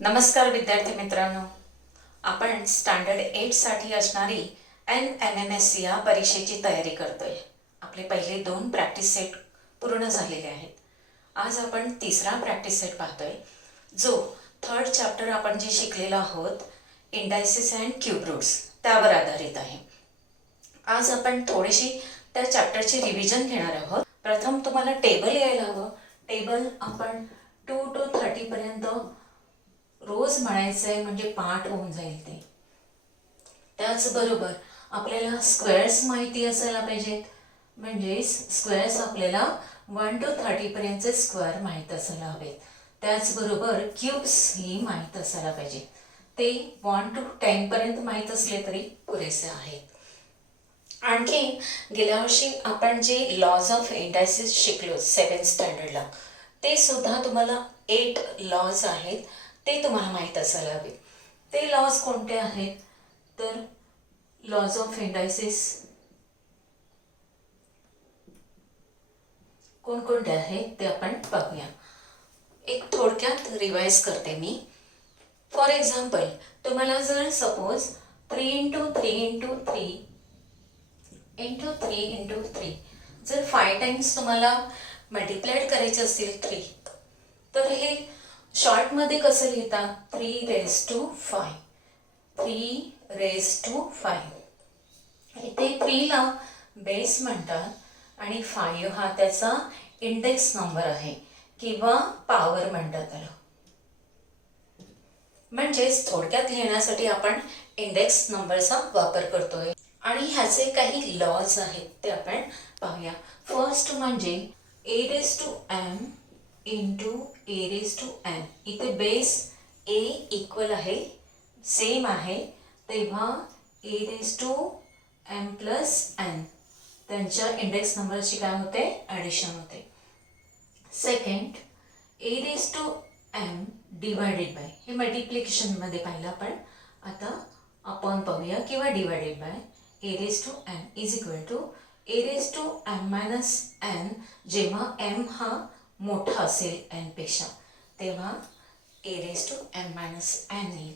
नमस्कार विद्यार्थी मित्रांनो, आपण स्टँडर्ड 8 साठी असणारी NMMS या परीक्षेची तयारी करतोय. आपले पहिले 2 प्रॅक्टिस सेट पूर्ण झालेले आहेत. आज आपण तिसरा प्रॅक्टिस सेट पाहतोय, जो थर्ड चॅप्टर आपण जे शिकलेलो आहोत, इंडायसिस अँड क्यूब रूट्स, त्यावर आधारित आहे. आज आपण थोडीशी त्या चॅप्टरची रिव्हिजन घेणार आहोत. प्रथम तुम्हाला टेबल यायला हवं. टेबल आपण 2 to 30 पर्यंत रोज म्हणायचं आहे, म्हणजे पाठ होऊन जाईल ते. त्याचबरोबर आपल्याला स्क्वेअर्स माहिती असायला पाहिजेत, म्हणजेच स्क्वेअर्स आपल्याला 1 to 30 पर्यंतचे स्क्वेअर माहीत असायला हवेत. त्याचबरोबर क्यूब्स ही माहीत असायला पाहिजे. ते 1 to 10 पर्यंत माहीत असले तरी पुरेसे आहेत. आणखी गेल्या वर्षी आपण जे लॉज ऑफ इंडायसिस शिकलो 7th स्टँडर्डला, ते सुद्धा तुम्हाला 8 लॉज आहेत, ते तुम्हाला माहीत असायला हवे. ते लॉज कोणते आहेत? तर लॉज ऑफ इंडायसिस कोणकोणते आहेत ते आपण पाहूया. एक थोडक्यात रिवाइज करते मी. फॉर एक्झाम्पल, तुम्हाला जर सपोज 3 × 3 × 3 × 3 × 3 जर 5 टाइम्स तुम्हाला मल्टिप्लाइड करायचे असतील 3, तर हे शॉर्टमध्ये कसं लिहितात? 3⁵. 3⁵. इथे 3 ला बेस म्हणतात आणि 5 हा त्याचा इंडेक्स नंबर आहे किंवा पॉवर म्हणतात त्याला. म्हणजेच थोडक्यात लिहिण्यासाठी आपण इंडेक्स नंबरचा वापर करतोय. आणि ह्याचे काही लॉज आहेत ते आपण पाहूया. फर्स्ट म्हणजे a⁴m × a⁴n. इथे बेस a इक्वल आहे, सेम आहे, तेव्हा a⁴m+n त्यांच्या इंडेक्स नंबरची काय होते? ॲडिशन होते. सेकंड, a⁴m डिवायडेड बाय, हे मल्टिप्लिकेशनमध्ये पाहिलं आपण. आता आपण पाहूया किंवा divided by a⁴m is equal to a⁴m−n. जेव्हा m हा मोठा असेल n पेक्षा, तेव्हा a⁴m−n येईल.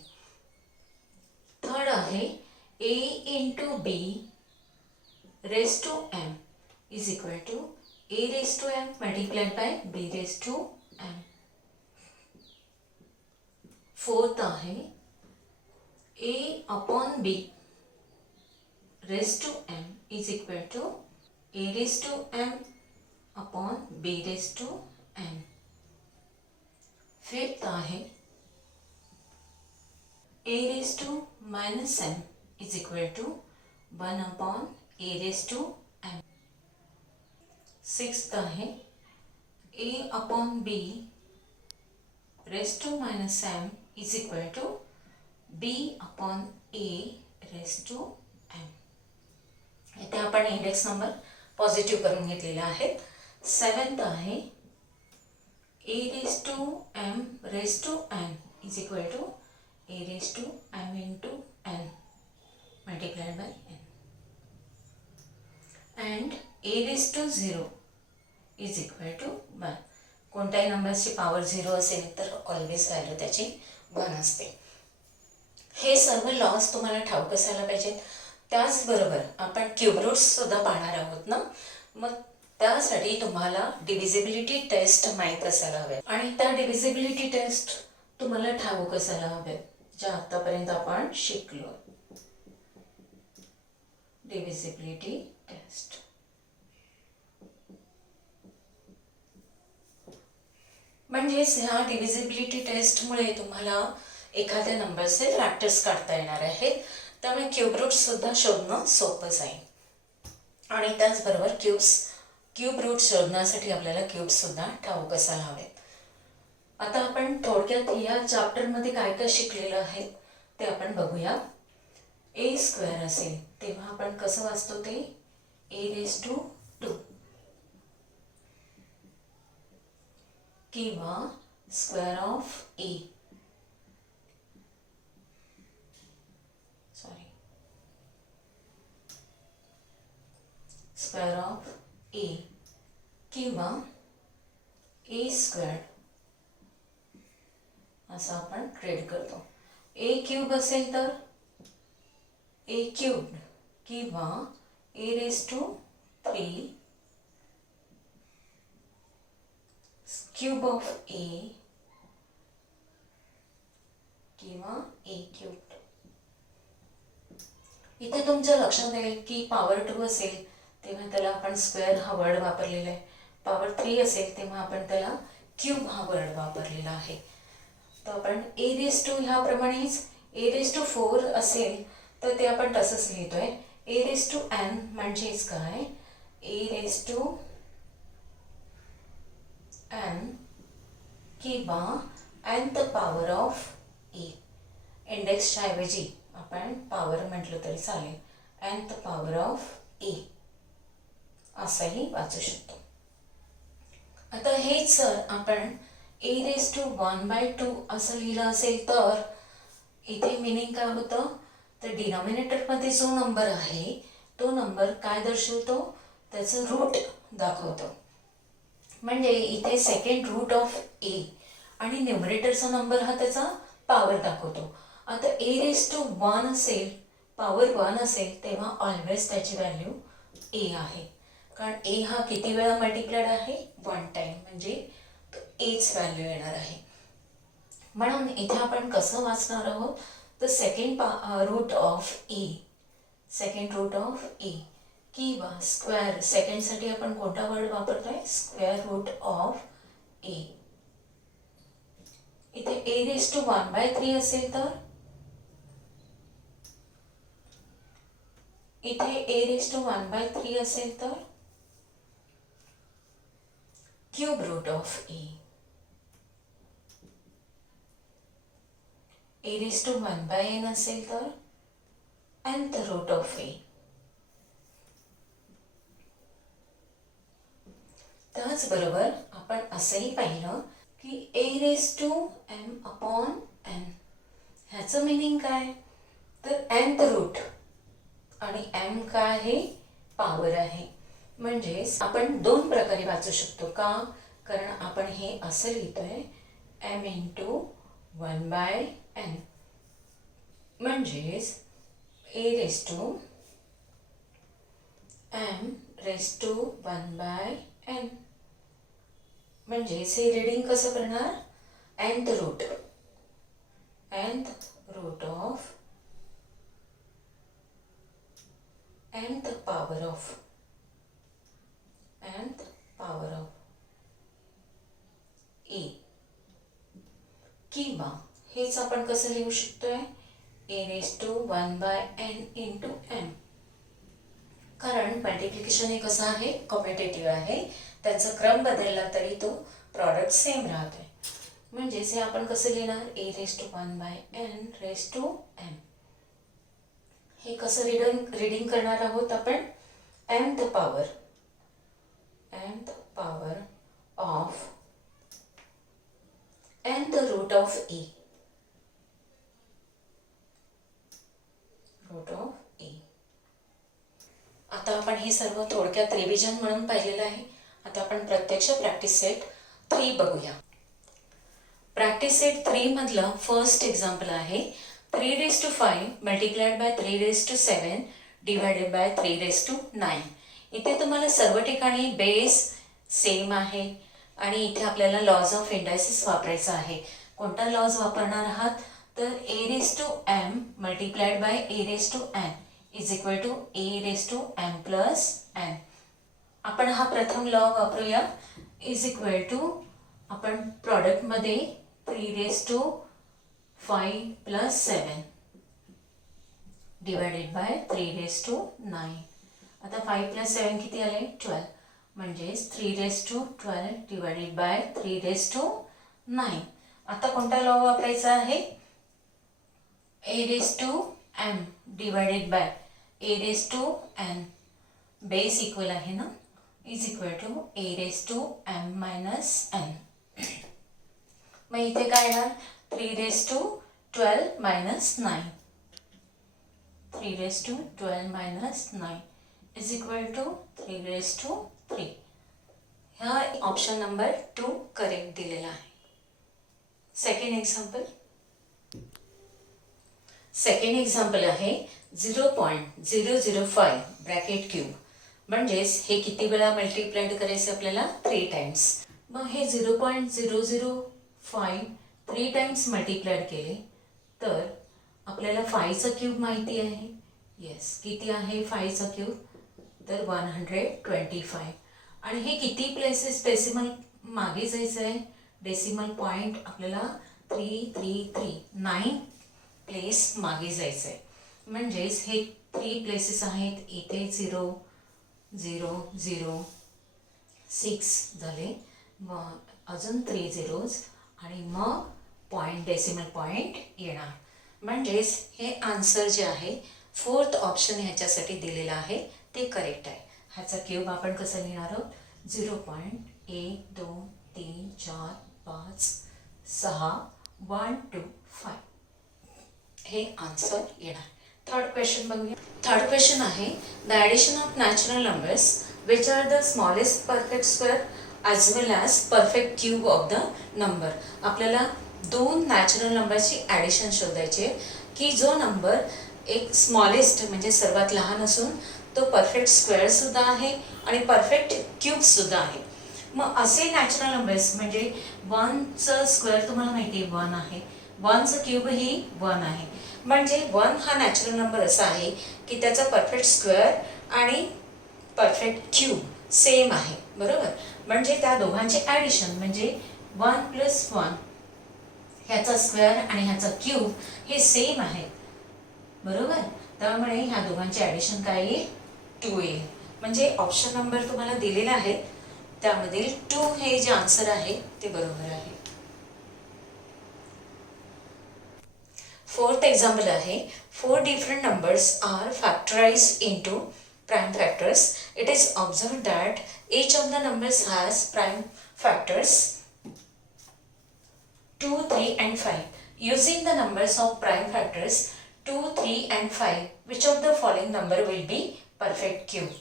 थर्ड आहे a⁴b⁴m is equal to a⁴m multiplied by b⁴m. Fourth आहे a/b⁴m is equal to a⁴m/b⁴m. Fifth आहे a⁻m is equal to 1/a⁴m. Sixth आहे a/b⁻m is equal to b/a⁴m. इथे आपण इंडेक्स नंबर पॉझिटिव्ह करून घेतलेले आहेत. सेवन्थ आहे a⁻m⁴n is equal to a⁻m × n multiplied by n. And a⁻0 is equal to 1. कोणत्याही नंबरची पॉवर 0 असेल तर ऑलवेज व्हॅल्यू त्याची 1 असते. हे सर्व लॉज तुम्हाला ठाऊक असायला पाहिजेत. त्याचबरोबर आपण क्यूब रूट्स सुद्धा पाहणार आहोत ना, मग त्यासाठी तुम्हाला डिव्हिजिबिलिटी टेस्ट माहीत असायला हवे आणि त्या डिव्हिजिबिलिटी टेस्ट तुम्हाला ठाऊक असायला हवे, ज्या आतापर्यंत आपण शिकलो. डिव्हिजिबिलिटी टेस्ट म्हणजेच ह्या डिव्हिजिबिलिटी टेस्टमुळे तुम्हाला एखाद्या नंबरचे फॅक्टर्स काढता येणार आहेत. त्यामुळे क्यूब रूट्स सुद्धा शोधणं सोपं जाईल. आणि त्याचबरोबर क्यूब रूट्स शोधण्यासाठी आपल्याला क्यूब्स सुद्धा ठाऊक असायला हवेत. आता आपण थोडक्यात या चॅप्टरमध्ये काय काय शिकलेलं आहे ते आपण बघूया. a² असेल तेव्हा आपण कसं वाचतो ते a⁴ किंवा square of a, square of a किंवा a² असं आपण ट्रेड करतो. ए क्यूब असेल तर ए क्यूब किंवा ए raise to 3 cube of a किंवा ए क्यूब. इथे तुमच्या लक्षात येईल की पॉवर 2 असेल तेव्हा त्याला आपण स्क्वेअर हा वर्ड वापरलेला आहे. पॉवर 3 असेल तेव्हा आपण त्याला क्यूब हा वर्ड वापरलेला आहे. तर आपण ए रेज टू ह्याप्रमाणेच ए रेज टू 4 असेल तर ते आपण तसंच लिहितोय. ए रेज टू एन म्हणजेच काय, ए रेज टू एन किंवा nth पॉवर ऑफ ए. इंडेक्सच्या ऐवजी आपण पॉवर म्हटलं तरी चालेल. nth पॉवर ऑफ ए असंही वाचू शकतो. आता हेच जर आपण ए रेज टू 1/2 असं लिहिलं असेल तर इथे मिनिंग काय होतं, तर डिनॉमिनेटरमध्ये जो नंबर आहे तो नंबर काय दर्शवतो, त्याचं रूट दाखवतो. म्हणजे इथे सेकंड रूट ऑफ ए आणि न्यूमरेटरचा नंबर हा त्याचा पॉवर दाखवतो. आता ए रेज टू 1 असेल, पॉवर 1 असेल तेव्हा ऑलवेज त्याची व्हॅल्यू ए आहे. कारण ए हा किती वेळा मल्टिप्लाइड आहे, 1 टाइम, म्हणजे एच व्हॅल्यू येणार आहे. म्हणून इथे आपण कसं वाचणार आहोत, तर second root of a, second root of a किंवा स्क्वेअर. सेकंडसाठी आपण कोणता वर्ड वापरतोय, स्क्वेअर रूट ऑफ ए. इथे ए रेज टू 1/3 असेल तर इथे ए रेज टू 1/3 असेल तर cube root of a. A raise to 1/n असेल तर nth रूट ऑफ ए. त्याचबरोबर आपण असंही पाहिलं की a raise to m upon n ह्याचं मिनिंग काय, तर nth रूट आणि m काय आहे, पॉवर आहे. म्हणजेच आपण दोन प्रकारे वाचू शकतो. का, कारण आपण हे असं लिहितोय m इंटू 1/n. म्हणजेच a raise to m raise to 1/n. म्हणजेच हे रीडिंग कसं करणार, nth root of nth power of a. किंवा हेच आपण कसं लिहू शकतोय, a raise to 1/n into m. कारण मल्टिप्लिकेशन हे कसं आहे, कॉम्पिटेटिव्ह आहे. त्याचा क्रम बदलला तरी तो प्रॉडक्ट सेम राहतोय. म्हणजेच हे आपण कसं लिहिणार, a raise to 1/n raise to m. हे कसं रीडिंग करणार आहोत आपण, nth power of nth root of a. आता आपण हे सर्व थोडक्यात रिव्हिजन म्हणून पाहिलेलं आहे. आता आपण प्रत्यक्ष प्रॅक्टिस सेट 3 बघूया. प्रॅक्टिस सेट 3 मधलं फर्स्ट एक्झाम्पल आहे 3 raise to 5 multiplied by 3 raise to 7 divided by 3 raise to 9. इथे तुम्हाला सर्व ठिकाणी बेस सेम आहे आणि इथे आपल्याला लॉज ऑफ इंडायसिस वापरायचा आहे. कोणता लॉज वापरणार आहात, तर a raise to m multiplied by a raise to n is equal to a raise to m plus n. आपण हा प्रथम लॉ वापरूया. इज इक्वल टू आपण प्रॉडक्टमध्ये 3 raise to 5 plus 7 divided by 3 raise to 9. आता 5 प्लस 7 किती आले, 12. म्हणजेच 3 raise to 12 divided by 3 raise to 9. आता कोणता लॉ वापरायचा आहे, a raise to m divided by a raise to n. Base equal आहे ना, is equal to a raise to m minus n. मग इथे काय येणार, 3 raise to 12 minus 9. 3 raise to 12 minus 9 is equal to 3 raise to 3. ह्या option number 2 correct दिलेला आहे. Second example आहे 0.005 ब्रॅकेट क्यूब. म्हणजेच हे किती वेळा मल्टिप्लाइड करायचं आपल्याला 3 टाइम्स. मग हे 0.005 3 टाइम्स मल्टिप्लाइड केले तर आपल्याला 5चा क्यूब माहिती आहे. येस, किती आहे 5चा क्यूब? तर 125. आणि हे किती प्लेसेस डेसिमल मागे जायचं आहे? डेसिमल पॉईंट आपल्याला 9 प्लेस मागे जायचं आहे. म्हणजेच हे 3 प्लेसेस आहेत. इथे 0 0 0 6 झाले, मग अजून 3 झिरोज आणि मग पॉईंट डेसिमल पॉईंट येणार. म्हणजेच हे आन्सर जे आहे 4th ऑप्शन ह्याच्यासाठी दिलेला आहे ते करेक्ट आहे. ह्याचा क्यूब आपण कसं लिहिणार आहोत? 0.1 2 3 4 5 6 1 2 5 हे आन्सर येणार. थर्ड क्वेश्चन बघूया. थर्ड क्वेश्चन आहे the addition of natural numbers which are the smallest perfect square as well as perfect cube of the number. आपल्याला 2 नॅचरल नंबरची ॲडिशन शोधायची आहे की जो नंबर एक स्मॉलेस्ट म्हणजे सर्वात लहान असून तो परफेक्ट स्क्वेअरसुद्धा आहे आणि परफेक्ट क्यूबसुद्धा आहे. मग असे नॅचरल नंबर्स म्हणजे 1चं स्क्वेअर तुम्हाला माहिती आहे 1 आहे, 1चं क्यूबही 1 आहे. म्हणजे 1 हा नॅचरल नंबर असा आहे की त्याचा परफेक्ट स्क्वेअर आणि परफेक्ट क्यूब सेम आहे. बरोबर, म्हणजे त्या दोघांचे ॲडिशन म्हणजे 1 + 1 ह्याचा स्क्वेअर आणि ह्याचा क्यूब हे सेम आहेत. बरोबर, त्यामुळे ह्या दोघांचे ॲडिशन काय येईल? 2 येईल. म्हणजे ऑप्शन नंबर तुम्हाला दिलेला आहे त्यामधील 2 हे जे आन्सर आहे ते बरोबर आहे. 4th एक्झाम्पल आहे 4 different numbers are factorised into prime factors. It is observed that each of the numbers has prime factors 2, 3 and 5. Using the numbers of prime factors 2, 3 and 5, which of the following number will be perfect cube?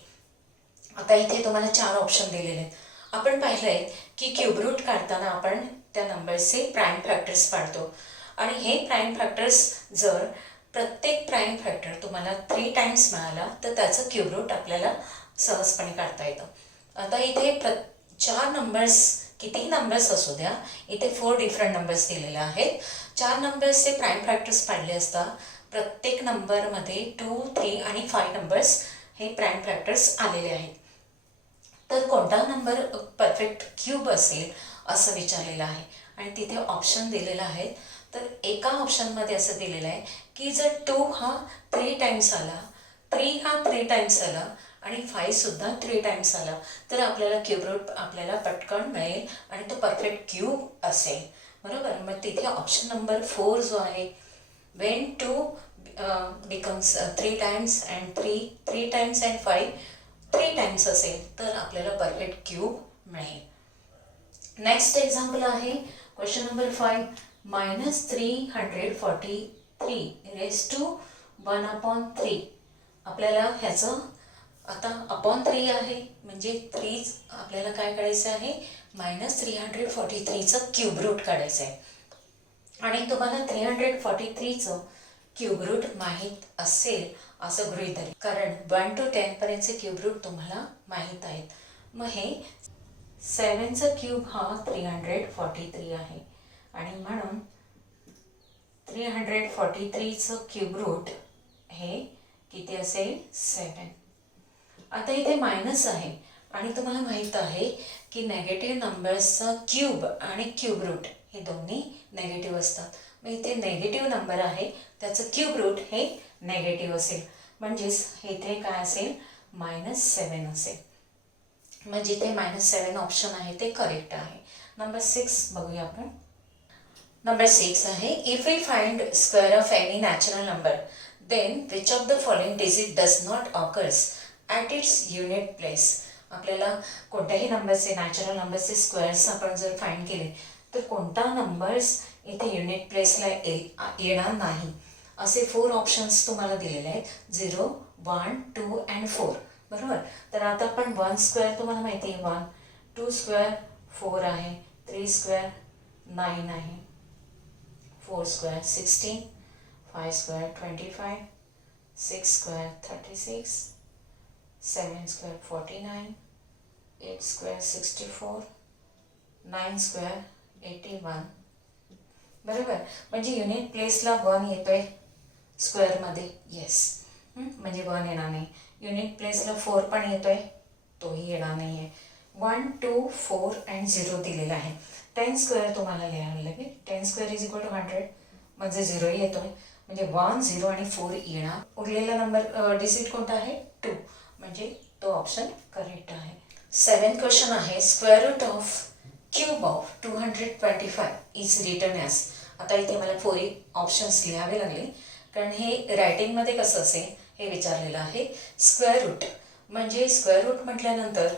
आता इथे तुम्हाला 4 option दिलेले आहेत. आपण पाहिलंय की cube route काढताना आपण त्या नंबरचे प्राइम फॅक्टर्स पाडतो आणि हे प्राइम फॅक्टर्स जर प्रत्येक प्राइम फॅक्टर तुम्हाला 3 टाइम्स मिळाला तर त्याचं क्यूब रूट आपल्याला सहजपणे काढता येतं. आता इथे 4 नंबर्स, कितीही नंबर्स असू द्या, इथे 4 डिफरंट नंबर्स दिलेले आहेत. 4 नंबर्सचे प्राइम फॅक्टर्स पाडले असता प्रत्येक नंबरमध्ये 2, 3 आणि 5 नंबर्स हे प्राइम फॅक्टर्स आलेले आहेत. तर कोणता नंबर परफेक्ट क्यूब असेल असं विचारलेलं आहे आणि तिथे ऑप्शन दिलेलं आहे. तर एका ऑप्शनमध्ये असं दिलेलं आहे की जर 2 हा 3 टाइम्स आला, 3 हा 3 टाइम्स आला आणि 5 सुद्धा 3 टाइम्स आला तर आपल्याला क्यूब रूट आपल्याला पटकन मिळेल आणि तो परफेक्ट क्यूब असेल. बरोबर, मग तिथे ऑप्शन नंबर 4 जो आहे when 2 becomes 3 times and 3 times and 5 3 times असेल तर आपल्याला परफेक्ट क्यूब मिळेल. नेक्स्ट एक्झाम्पल आहे क्वेश्चन नंबर 5 -343 रेज टू 1/3. आपल्याला ह्याचं आता अपॉन 3 आहे म्हणजे 3 आपल्याला काय काढायचं आहे? -343चं क्यूब रूट काढायचं आहे आणि तुम्हाला 343चं क्यूब रूट माहीत असेल असं गृहीत धरा, कारण 1 to 10 पर्यंतचे क्यूब रूट तुम्हाला माहीत आहेत. मग हे 7चा क्यूब हा 343 आहे आणि म्हणून 343चं क्यूब रूट हे किती असेल? 7. आता इथे मायनस आहे आणि तुम्हाला माहीत आहे की नेगेटिव्ह नंबर्सचा क्यूब आणि क्यूब रूट हे दोन्ही नेगेटिव्ह असतात. मग इथे नेगेटिव्ह नंबर आहे त्याचं क्यूब रूट हे नेगेटिव्ह असेल म्हणजेच इथे काय असेल? -7 असेल. मग जिथे -7 ऑप्शन आहे ते करेक्ट आहे. नंबर 6 बघूया आपण. नंबर 6 आहे if we find square of any natural number then which of the following digit does not occurs at its unit place. आपल्याला कोणत्याही नंबरचे नॅचरल नंबरचे स्क्वेअर्स आपण जर फाइंड केले तर कोणता नंबर्स इथे युनिट प्लेसला येणार नाही असे 4 ऑप्शन्स तुम्हाला दिलेले आहेत. 0, 1, 2 and 4. बरोबर, तर आता आपण 1 स्क्वेअर तुम्हाला माहिती आहे 1, 2 स्क्वेअर 4 आहे, 3 स्क्वेअर 9 आहे, 4 square 16, 5 square 25, 6 square 36, 7 square 49, 8 square 64, 9 square 81. बरोबर, म्हणजे युनिट प्लेसला 1 येतोय स्क्वेअरमध्ये. येस, म्हणजे 1 येणार नाही. युनिट प्लेसला 4 पण येतोय, तोही येणार नाही आहे. 1, 2, 4 अँड 0 दिलेला आहे. 10 स्क्वेअर तुम्हाला लिहायला लागेल. 10 स्क्वेअर इज इक्वल टू 100, म्हणजे 0 येतोय, म्हणजे 1, 0 आणि 4 येणार. उरलेला नंबर डिजिट कोणता आहे? 2, म्हणजे तो ऑप्शन करेक्ट आहे. 7th क्वेश्चन आहे, square root of cube of 225 is written as. आता इथे मला 4 ऑप्शन्स लिहावे लागले, कारण हे रायटिंगमध्ये कसं असेल हे विचारलेलं आहे. स्क्वेअर रूट म्हणजे स्क्वेअर रूट म्हटल्यानंतर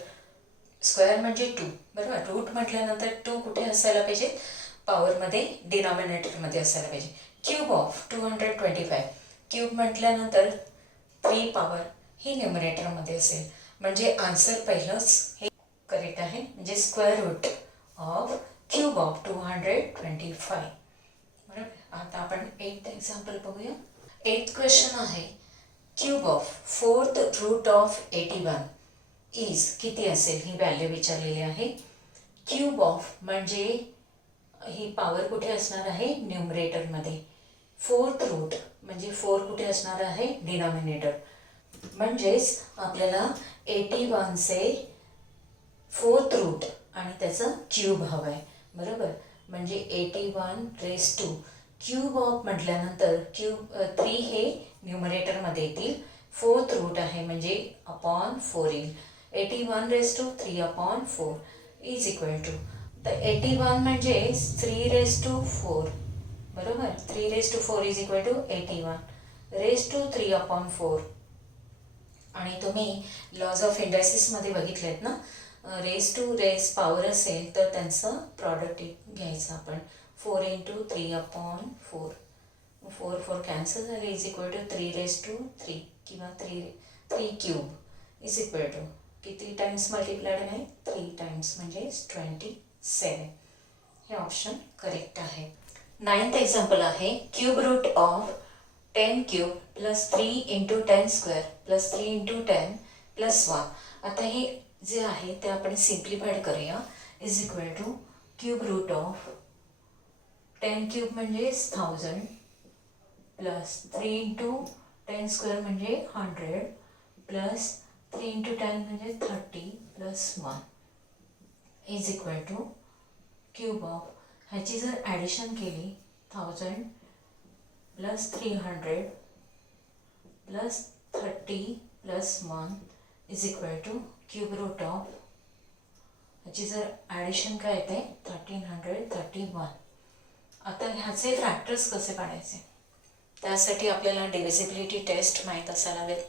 स्क्वेअर म्हणजे 2, बरोबर. रूट म्हटल्यानंतर 2 कुठे असायला पाहिजे? पॉवरमध्ये, डिनॉमिनेटरमध्ये असायला पाहिजे. क्यूब ऑफ 225, क्यूब म्हटल्यानंतर 3 पॉवर ही न्युमरेटरमध्ये असेल, म्हणजे आन्सर पहिलंच हे करेक्ट आहे, म्हणजे square root of cube of 225. बरोबर. आता आपण 8th एक्झाम्पल बघूया. 8th क्वेश्चन आहे, cube of 4th root of 81 is किती असेल ही व्हॅल्यू विचारलेली आहे. क्यूब ऑफ म्हणजे ही पॉवर कुठे असणार आहे? न्यूमरेटरमध्ये. 4th रूट म्हणजे 4 कुठे असणार आहे? डिनॉमिनेटर. म्हणजेच आपल्याला 81चे 4th रूट आणि त्याचं क्यूब हवं आहे, बरोबर. म्हणजे 81 रेस टू क्यूब ऑफ म्हटल्यानंतर क्यूब 3 हे न्यूमरेटरमध्ये येतील. 4th रूट आहे म्हणजे अपॉन 4 येईल. 81 raise to 3 upon 4 is equal to, तर 81 म्हणजे 3 रेस टू 4, बरोबर. 3 raise to 4 is equal to 81 raise to 3 upon 4. आणि तुम्ही लॉज ऑफ इंडायसिसमध्ये बघितलेत ना, रेस टू रेस पॉवर असेल तर त्यांचं प्रॉडक्ट घ्यायचं आपण. 4 इंटू 3 अपॉन 4, 4 4 कॅन्सल झाले, is equal to 3 raise to 3 किंवा 3 क्यूब इज इक्वल टू किती टाइम्स मल्टिप्लाइड आहे? 3 टाइम्स, म्हणजे 27. हे ऑप्शन करेक्ट आहे. 9th एक्झाम्पल आहे, cube root of 10 cube plus 3 into 10 square plus 3 into 10 plus 1. आता हे जे आहे ते आपण सिम्प्लिफाईड करूया. Is equal to cube root of 10 cube म्हणजे 1000 प्लस 3 इंटू 10 स्क्वेअर म्हणजे 100 प्लस 3 इंटू 10 म्हणजे 30 plus 1 is equal to cube of, ह्याची जर ॲडिशन केली 1000 plus 300 plus 30 plus 1 is equal to cube root of, ह्याची जर ॲडिशन काय येते 1331. आता ह्याचे फॅक्टर्स कसे काढायचे? त्यासाठी आपल्याला डिव्हिजिबिलिटी टेस्ट माहीत असायला हवेत.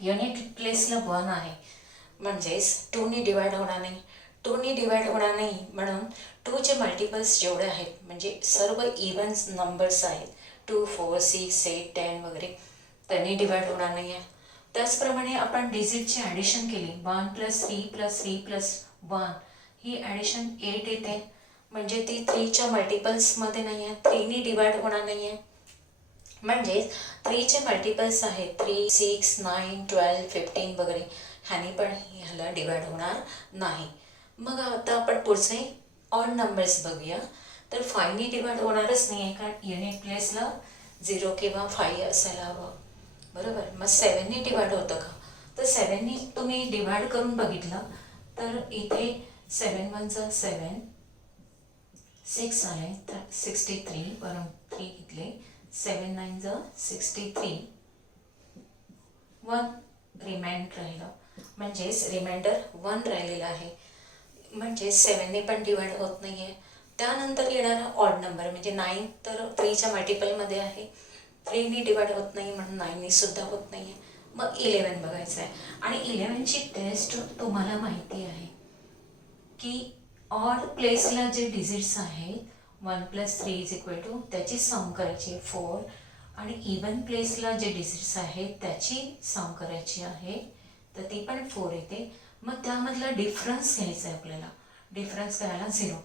युनिट प्लेसला 1 आहे, म्हणजेच 2ने डिवाइड होणार नाही. 2ने डिवाइड होणार नाही म्हणून 2चे मल्टिपल्स जेवढे आहेत, म्हणजे सर्व इवन नंबर्स आहेत, 2, 4, 6, 8, 10 वगैरे, त्यांनी डिवाइड होणार नाही आहे. त्याचप्रमाणे आपण डिजिटची ॲडिशन केली, 1 प्लस 3 प्लस 3 प्लस 1, ही ॲडिशन 8 येते, म्हणजे ती 3च्या मल्टिपल्समध्ये नाही आहे, 3ने डिवाइड होणार नाही आहे. म्हणजेच 3चे मल्टिपल्स आहेत 3, 6, 9, 12, 15 वगैरे, ह्याने पण ह्याला डिवाइड होणार नाही. मग आता आपण पुढचे ऑड नंबर्स बघूया. तर 5ने डिवाइड होणारच नाही आहे, कारण युनिट प्लेसला 0 किंवा 5 असायला हवं, बरोबर. मग 7ने डिवाइड होतं का? तर 7ने तुम्ही डिवाइड करून बघितलं तर इथे 7 1 चा 7, 6 आले तर 63 वरून 3 घेतले, 7 9 चा 63, 1 रिमाइंड राहिलं, म्हणजेच रिमाइंडर 1 राहिलेला आहे. म्हणजे 7ने पण डिवाइड होत नाही आहे. त्यानंतर येणारा ऑड नंबर म्हणजे 9 तर 3च्या मल्टिपलमध्ये आहे, 3ने डिवाइड होत नाही म्हणून 9ने सुद्धा होत नाही आहे. मग 11 बघायचं आहे. आणि 11ची टेस्ट तुम्हाला माहिती आहे की ऑड प्लेसला जे डिजिट्स आहेत 1 प्लस 3 इज इक्वल टू, त्याची सम करायची 4, आणि इवन प्लेसला जे डिजिट्स आहेत त्याची सम करायची आहे, तर ती पण 4 येते. मग त्यामधला डिफरन्स घ्यायचा आहे आपल्याला. डिफरन्स करायला 0.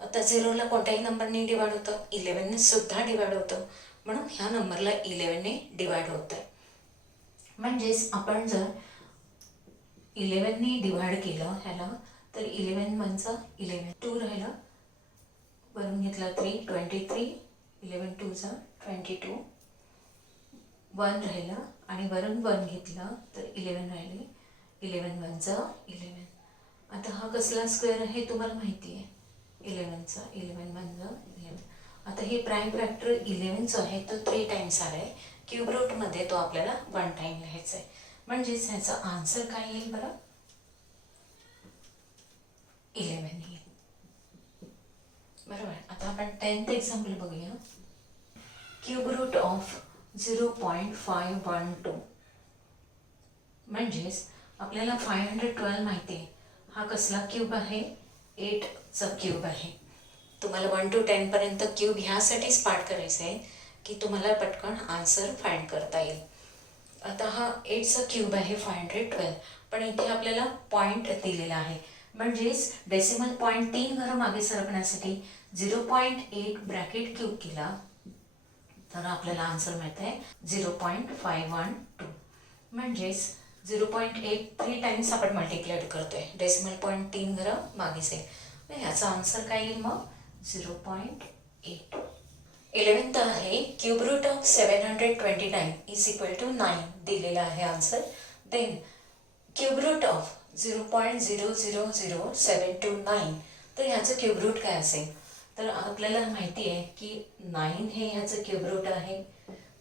आता 0ला कोणत्याही नंबरने डिवाइड होतं, 11ने सुद्धा डिवाइड होतं, म्हणून ह्या नंबरला 11ने डिवाइड होतं आहे. म्हणजेच आपण जर 11ने डिवाइड केलं ह्याला तर 11 1 11, 2 राहिलं, वरून घेतला 3 23, 11 2 22, 1 राहिलं आणि वरून 1 घेतला तर 11 राहिले, 11 1 11. आता हा कसला स्क्वेअर आहे तुम्हाला माहिती आहे, 11चा 11 1 11. आता हे प्राईम फॅक्टर 11चा आहे तो 3 टाइम्स आला आहे, क्यूब रूटमध्ये तो आपल्याला 1 टाइम लिहायचा आहे. म्हणजेच ह्याचा आन्सर काय येईल बरं, 11 येईल. बरोबर. आता आपण 10th एक्झाम्पल बघूया. Cube root of 0.512. म्हणजेच आपल्याला 512 माहिती आहे, हा कसला क्यूब आहे, 8चा क्यूब आहे. तुम्हाला 1 to 10 पर्यंत क्यूब ह्यासाठीच पाठ करायचं आहे की तुम्हाला पटकन आन्सर फाइंड करता येईल. आता हा 8चा क्यूब आहे 512, पण इथे आपल्याला पॉईंट दिलेला आहे. म्हणजेच डेसिमल पॉईंट 3 घरं मागे सरकण्यासाठी 0.8 ब्रॅकेट क्यूब केला तर आपल्याला आन्सर मिळत आहे 0.512. म्हणजेच 0.8 3 टाइम्स आपण मल्टिप्लाइड करतोय, डेसिमल पॉईंट 3 घरं मागे जाईल. ह्याचा आन्सर काय येईल मग 0.8. 11th आहे cube root of 729 is equal to 9 दिलेला आहे answer. Then cube root of 0.000729, तर ह्याचं क्यूब रूट काय असेल, तर आपल्याला माहिती आहे की 9 हे ह्याचं क्यूब रूट आहे.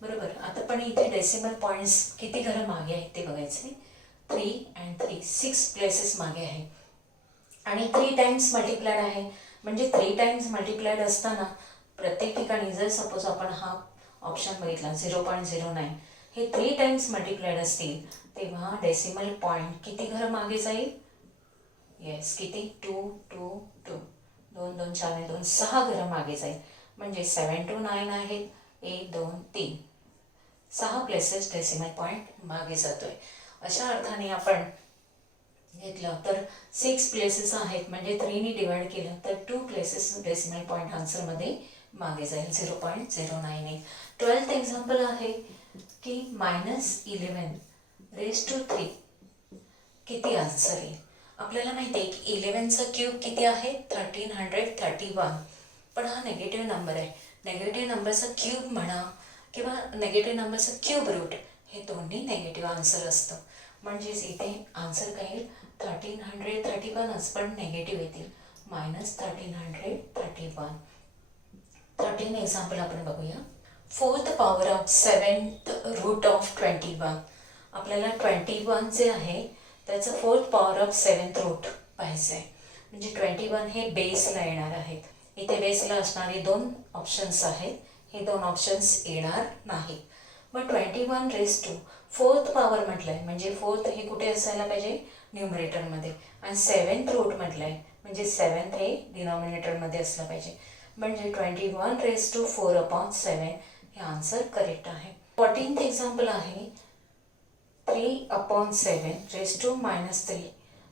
बरोबर. आता पण इथे डेसिमल पॉईंट्स किती घरं मागे आहेत ते बघायचे. 3 and 3 6 प्लेसेस मागे आहे आणि 3 टाइम्स मल्टिप्लाइड आहे. म्हणजे 3 टाइम्स मल्टिप्लाइड असताना प्रत्येक ठिकाणी जर सपोज आपण हा ऑप्शन बघितला 0.09, हे 3 टाइम्स मल्टिप्लाइड असतील तेव्हा डेसिमल पॉईंट किती घरं मागे जाईल, येस किती 2 2 2 2 2 4 2 6 घरं मागे जाईल. म्हणजे 7 to 9 आहेत, 1 2 3 6 प्लेसेस डेसिमल पॉईंट मागे जातोय. अशा अर्थाने आपण घेतलं तर 6 प्लेसेस आहेत, म्हणजे 3ने डिवाइड केलं तर 2 प्लेसेस डेसिमल पॉईंट आन्सरमध्ये मागे जाईल, 0.09. 12th एक्झाम्पल आहे की -11 raised to 3 किती आन्सर येईल. आपल्याला माहिती आहे की 11चा क्यूब किती आहे 1331, पण हा नेगेटिव्ह नंबर आहे. नेगेटिव्ह नंबरचा क्यूब म्हणा किंवा नेगेटिव्ह नंबरचा क्यूब रूट हे दोन्ही नेगेटिव्ह आन्सर असतं. म्हणजेच इथे आन्सर काय येईल 1331च, पण नेगेटिव्ह येतील, -1331. 13 एक्झाम्पल आपण बघूया. 4th power of 7th route of 21. आपल्याला 21 जे आहे त्याचं 4th power of 7th route पाहायचं आहे. म्हणजे 21 हे बेसला येणार आहेत. इथे बेसला असणारे 2 ऑप्शन्स आहेत, हे 2 ऑप्शन्स येणार नाहीत. मग 21 रेज टू 4th पॉवर म्हटलं आहे, म्हणजे 4th हे कुठे असायला पाहिजे न्यूमरेटरमध्ये, आणि 7th रूट म्हटलं आहे म्हणजे 7th हे डिनॉमिनेटरमध्ये असलं पाहिजे. म्हणजे 21 रेज टू 4/7 हे आन्सर करेक्ट आहे. 14th एक्झाम्पल आहे 3/7 रेज टू -3.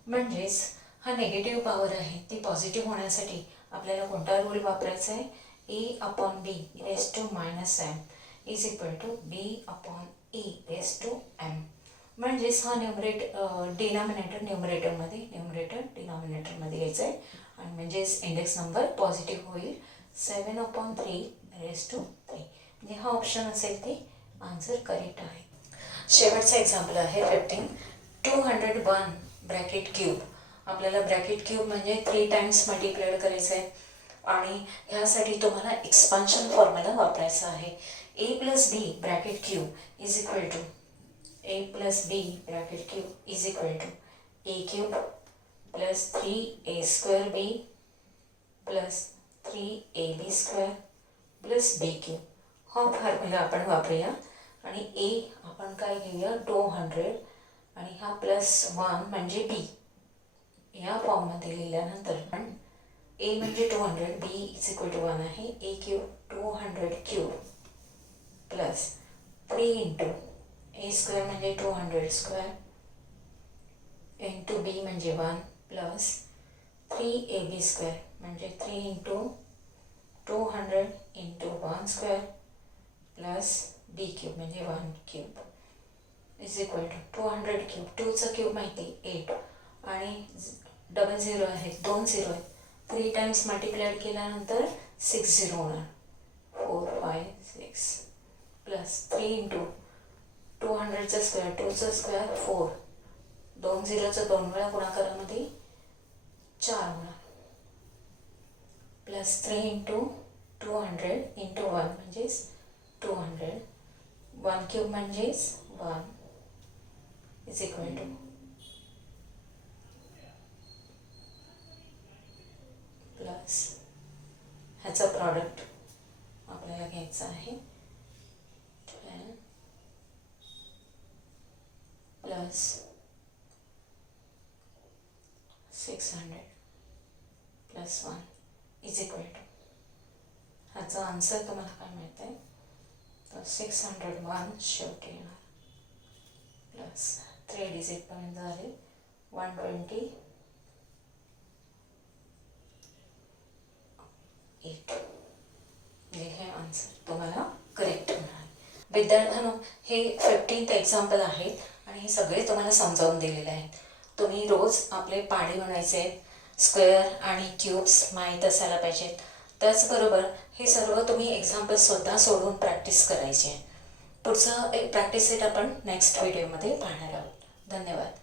म्हणजेच हा नेगेटिव्ह पॉवर आहे ती पॉझिटिव्ह होण्यासाठी आपल्याला कोणता रूल वापरायचा आहे, a/b raise to -m is equal to b/e raise to m. म्हणजेच हा डिनॉमिनेटर न्यूमरेटरमध्ये, न्यूमरेटर डिनॉमिनेटरमध्ये यायचं आहे, आणि म्हणजेच इंडेक्स नंबर पॉझिटिव्ह होईल 7/3 रेज टू 3. म्हणजे हा ऑप्शन असेल ते आन्सर करेक्ट आहे. शेवटचा एक्झाम्पल आहे 15. 201 ब्रॅकेट क्यूब. आपल्याला ब्रॅकेट क्यूब म्हणजे 3 टाइम्स मल्टिप्लाइड करायचं आहे आणि ह्यासाठी तुम्हाला एक्सपान्शन फॉर्म्युला वापरायचा आहे. a + b bracket cube is equal to a + b bracket cube is equal to a³ + 3a²b + 3ab² + b³ हा फॉर्म्युला आपण वापरूया. आणि a आपण काय घेऊया 200 आणि हा +1 म्हणजे b. या फॉर्ममध्ये लिहिल्यानंतर आपण a म्हणजे 200, b इज इक्वल टू 1 आहे, a³ 200³ + 3 × a² म्हणजे 200² × b म्हणजे 1 + 3ab² म्हणजे 3 into 200 into 1 square plus b cube म्हणजे 1 cube is equal to 200 cube. 2चा क्यूब माहिती 8 आणि डबल झिरो आहे, 2 झिरो आहे. 3 टाइम्स मल्टिप्लाइड केल्यानंतर 6 झिरो होणार. 4 5 6 प्लस 3 इंटू 200चा स्क्वेअर 2चा स्क्वेअर 4. 2 झिरोचा 2 वेळा गुणाकारामध्ये 4 होणार. प्लस 3 इंटू 200 इंटू 1 म्हणजेच 200. 1 क्यूब म्हणजेच 1 इज इक्वल टू प्लस ह्याचा प्रॉडक्ट आपल्याला घ्यायचा आहे 12 plus 600 plus 1 is equal to ह्याचा आन्सर तुम्हाला काय मिळत आहे तर 601 शेवटी येणार. प्लस 3 डिजिटपर्यंत झाले 128 हे आन्सर तुम्हाला करेक्ट मिळाले. विद्यार्थ्यांनो, हे 15th एक्झाम्पल आहेत आणि हे सगळे तुम्हाला समजावून दिलेले आहेत. तुम्ही रोज आपले पाढे बनायचे आहेत, स्क्वेअर आणि क्यूब्स माहीत असायला पाहिजेत. त्याचबरोबर हे सर्व तुम्ही एक्झाम्पल स्वतः सोडवून प्रॅक्टिस करायची आहे. पुढचा एक प्रॅक्टिस सेट आपण नेक्स्ट व्हिडिओमध्ये पाहणार आहोत. धन्यवाद.